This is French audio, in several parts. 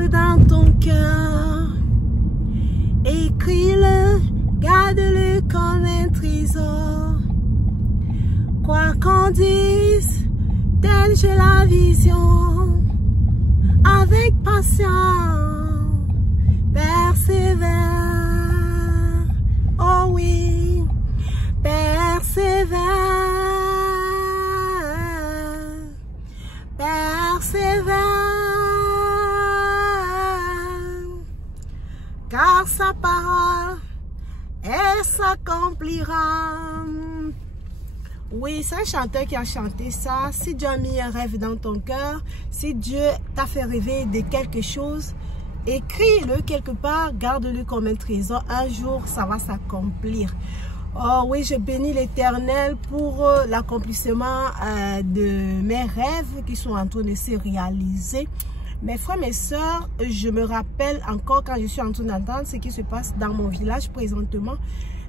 rêve dans ton cœur. Écris-le, garde-le comme un trésor. Quoi qu'on dise, telle j'ai la vision. Avec patience, persévère. Oh oui, persévère. Persévère. Car sa parole, elle s'accomplira. Oui, c'est un chanteur qui a chanté ça. Si Dieu a mis un rêve dans ton cœur, si Dieu t'a fait rêver de quelque chose, écris-le quelque part, garde-le comme un trésor. Un jour, ça va s'accomplir. Oh oui, je bénis l'Éternel pour l'accomplissement de mes rêves qui sont en train de se réaliser. Mes frères, mes sœurs, je me rappelle encore quand je suis en train d'entendre ce qui se passe dans mon village présentement.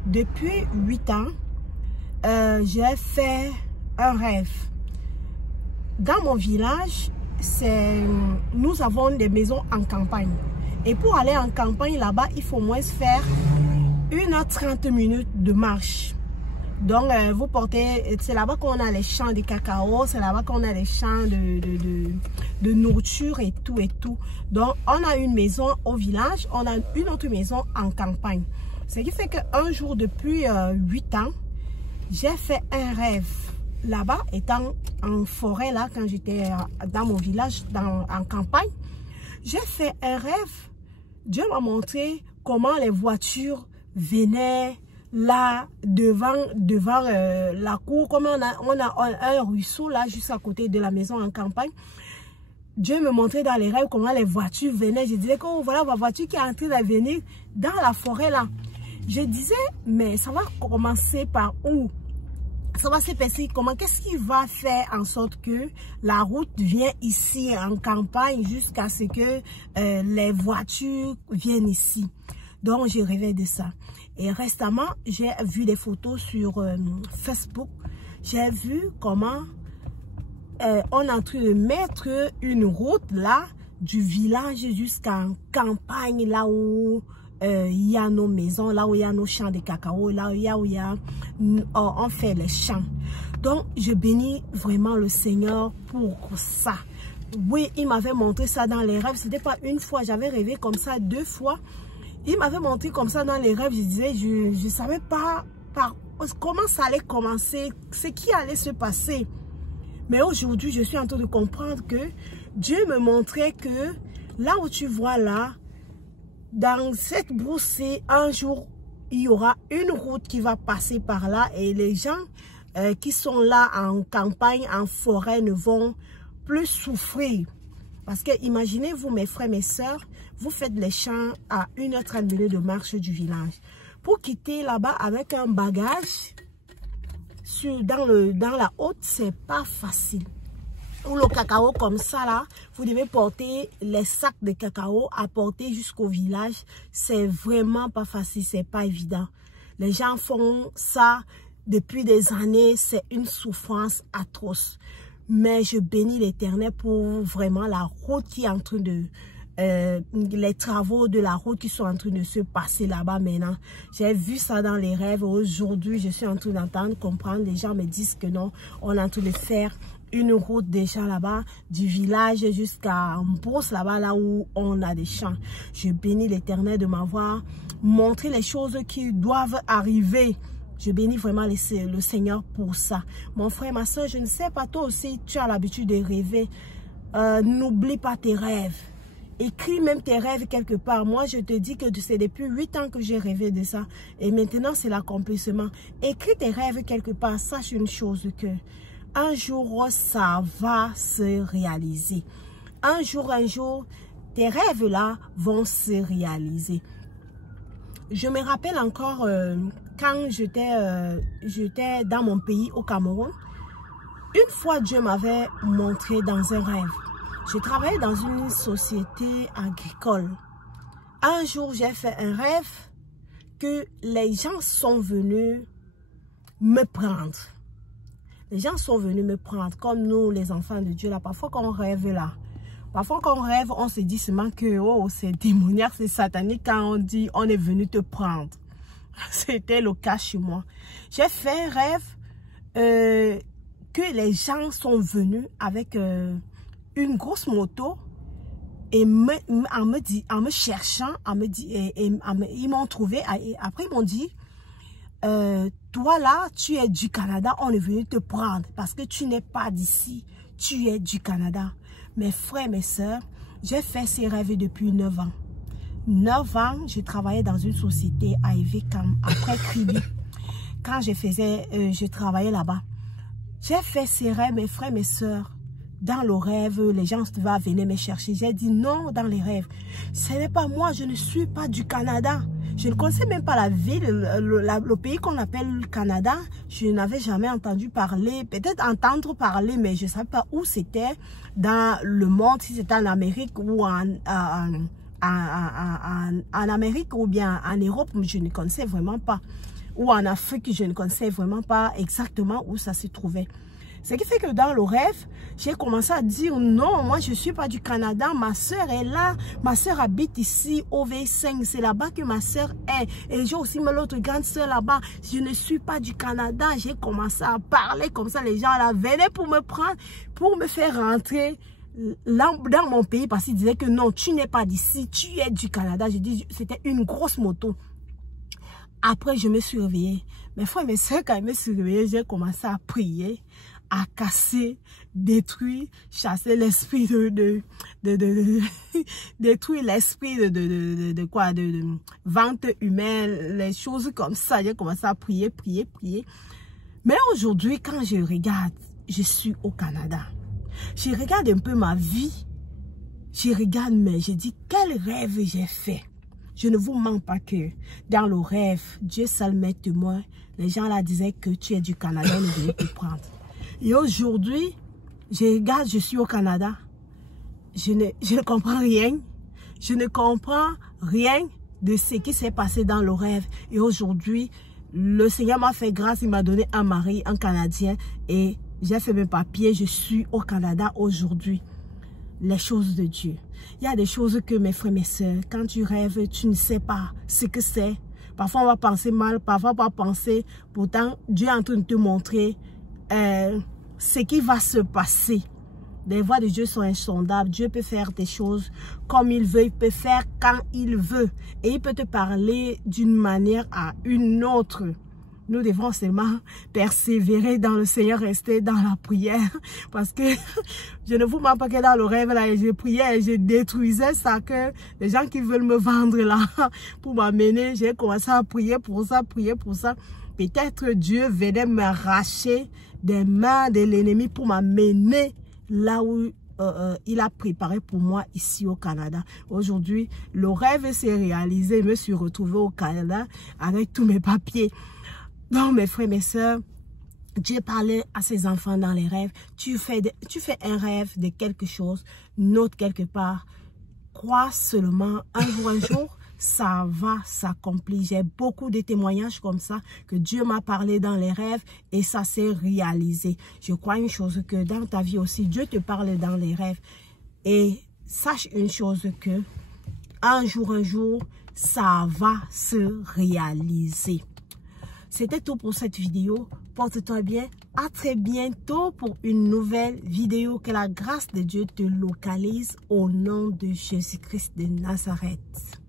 Depuis 8 ans, j'ai fait un rêve. Dans mon village, nous avons des maisons en campagne. Et pour aller en campagne là-bas, il faut au moins faire 1h30 de marche. Donc, vous portez, c'est là-bas qu'on a les champs de cacao, c'est là-bas qu'on a les champs de nourriture et tout et tout. Donc, on a une maison au village, on a une autre maison en campagne. Ce qui fait qu'un jour, depuis 8 ans, j'ai fait un rêve. Là-bas, étant en forêt, là, quand j'étais dans mon village, en campagne, j'ai fait un rêve. Dieu m'a montré comment les voitures venaient là, devant la cour. Comme on a un ruisseau là, juste à côté de la maison en campagne. Dieu me montrait dans les rêves comment les voitures venaient. Je disais que oh, voilà ma voiture qui est en train de venir dans la forêt là. Je disais, mais ça va commencer par où? Ça va se passer comment? Qu'est-ce qui va faire en sorte que la route vienne ici en campagne jusqu'à ce que les voitures viennent ici? Donc, j'ai rêvé de ça. Et récemment, j'ai vu des photos sur Facebook. J'ai vu comment on est en train de mettre une route là, du village jusqu'en campagne, là où il y a nos maisons, là où il y a nos champs de cacao, là où on fait les champs. Donc, je bénis vraiment le Seigneur pour ça. Oui, il m'avait montré ça dans les rêves. C'était pas une fois, j'avais rêvé comme ça 2 fois. Il m'avait montré comme ça dans les rêves. Je disais, je ne savais pas comment ça allait commencer, ce qui allait se passer. Mais aujourd'hui, je suis en train de comprendre que Dieu me montrait que là où tu vois là, dans cette brousse, un jour, il y aura une route qui va passer par là et les gens qui sont là en campagne, en forêt, ne vont plus souffrir. Parce que imaginez-vous, mes frères, mes sœurs, vous faites les champs à 1h30 de marche du village. Pour quitter là-bas avec un bagage dans la haute, c'est pas facile. Ou le cacao comme ça là, vous devez porter les sacs de cacao à porter jusqu'au village. C'est vraiment pas facile, c'est pas évident. Les gens font ça depuis des années, c'est une souffrance atroce. Mais je bénis l'Éternel pour vraiment la route qui est en train de... les travaux de la route qui sont en train de se passer là-bas maintenant. J'ai vu ça dans les rêves. Aujourd'hui, je suis en train d'entendre, comprendre. Les gens me disent que non, on est en train de faire une route déjà là-bas, du village jusqu'à Mbrousse, là-bas, là où on a des champs. Je bénis l'Éternel de m'avoir montré les choses qui doivent arriver. Je bénis vraiment le Seigneur pour ça. Mon frère, ma soeur, je ne sais pas, toi aussi, tu as l'habitude de rêver. N'oublie pas tes rêves. Écris même tes rêves quelque part. Moi, je te dis que c'est depuis 8 ans que j'ai rêvé de ça. Et maintenant, c'est l'accomplissement. Écris tes rêves quelque part. Sache une chose que un jour, ça va se réaliser. Un jour, tes rêves-là vont se réaliser. Je me rappelle encore quand j'étais dans mon pays, au Cameroun. Une fois, Dieu m'avait montré dans un rêve. Je travaillais dans une société agricole. Un jour, j'ai fait un rêve que les gens sont venus me prendre. Les gens sont venus me prendre, comme nous, les enfants de Dieu, là, parfois quand on rêve là, Parfois, quand on rêve, on se dit seulement que oh, c'est démoniaque, c'est satanique quand on dit on est venu te prendre. C'était le cas chez moi. J'ai fait un rêve que les gens sont venus avec une grosse moto et en me cherchant, ils m'ont trouvé. Et après, ils m'ont dit, toi là, tu es du Canada, on est venu te prendre parce que tu n'es pas d'ici, tu es du Canada. Mes frères, mes soeurs, j'ai fait ces rêves depuis 9 ans. 9 ans, je travaillais dans une société à Evekam, après Kribi. Quand je travaillais là-bas. J'ai fait ces rêves, mes frères, mes soeurs. Dans le rêve, les gens venaient me chercher. J'ai dit non dans les rêves. Ce n'est pas moi, je ne suis pas du Canada. Je ne connaissais même pas la ville, le pays qu'on appelle le Canada. Je n'avais jamais entendu parler, peut-être entendre parler, mais je ne savais pas où c'était dans le monde, si c'était en Amérique ou en Amérique ou bien en Europe, je ne connaissais vraiment pas. Ou en Afrique, je ne connaissais vraiment pas exactement où ça se trouvait. Ce qui fait que dans le rêve, j'ai commencé à dire non, moi je ne suis pas du Canada, ma soeur est là, ma soeur habite ici au V5, c'est là-bas que ma soeur est. Et j'ai aussi l'autre grande soeur là-bas, je ne suis pas du Canada. J'ai commencé à parler comme ça, les gens là venaient pour me prendre, pour me faire rentrer là, dans mon pays parce qu'ils disaient que non, tu n'es pas d'ici, tu es du Canada. Je dis, c'était une grosse moto. Après, je me suis réveillée. Mes frères et mes soeurs, quand ils me sont réveillés, j'ai commencé à prier, à casser, détruire, chasser l'esprit détruire l'esprit de vente humaine, les choses comme ça. J'ai commencé à prier. Mais aujourd'hui, quand je regarde, je suis au Canada. Je regarde un peu ma vie. Je regarde, mais je dis, quel rêve j'ai fait. Je ne vous mens pas que dans le rêve, Dieu seul m'est témoin. Les gens là disaient que tu es du Canada, on est venu te prendre. Et aujourd'hui, je regarde, je suis au Canada. Je ne comprends rien. Je ne comprends rien de ce qui s'est passé dans le rêve. Et aujourd'hui, le Seigneur m'a fait grâce. Il m'a donné un mari, un Canadien. Et j'ai fait mes papiers. Je suis au Canada aujourd'hui. Les choses de Dieu. Il y a des choses que mes frères, mes soeurs, quand tu rêves, tu ne sais pas ce que c'est. Parfois, on va penser mal, parfois, on va penser. Pourtant, Dieu est en train de te montrer ce qui va se passer. Les voies de Dieu sont insondables. Dieu peut faire des choses comme il veut. Il peut faire quand il veut. Et il peut te parler d'une manière à une autre. Nous devons seulement persévérer dans le Seigneur, rester dans la prière. Parce que je ne vous mens pas que dans le rêve, là, je priais et je détruisais ça. Que les gens qui veulent me vendre là pour m'amener, j'ai commencé à prier pour ça, Peut-être Dieu venait m'arracher des mains de l'ennemi pour m'amener là où il a préparé pour moi ici au Canada. Aujourd'hui, le rêve s'est réalisé. Je me suis retrouvée au Canada avec tous mes papiers. Donc, mes frères, mes soeurs, Dieu parlait à ses enfants dans les rêves. Tu fais un rêve de quelque chose, note quelque part. Crois seulement, un jour, ça va s'accomplir. J'ai beaucoup de témoignages comme ça que Dieu m'a parlé dans les rêves et ça s'est réalisé. Je crois une chose que dans ta vie aussi, Dieu te parle dans les rêves. Et sache une chose que un jour, ça va se réaliser. C'était tout pour cette vidéo. Porte-toi bien. À très bientôt pour une nouvelle vidéo. Que la grâce de Dieu te localise au nom de Jésus-Christ de Nazareth.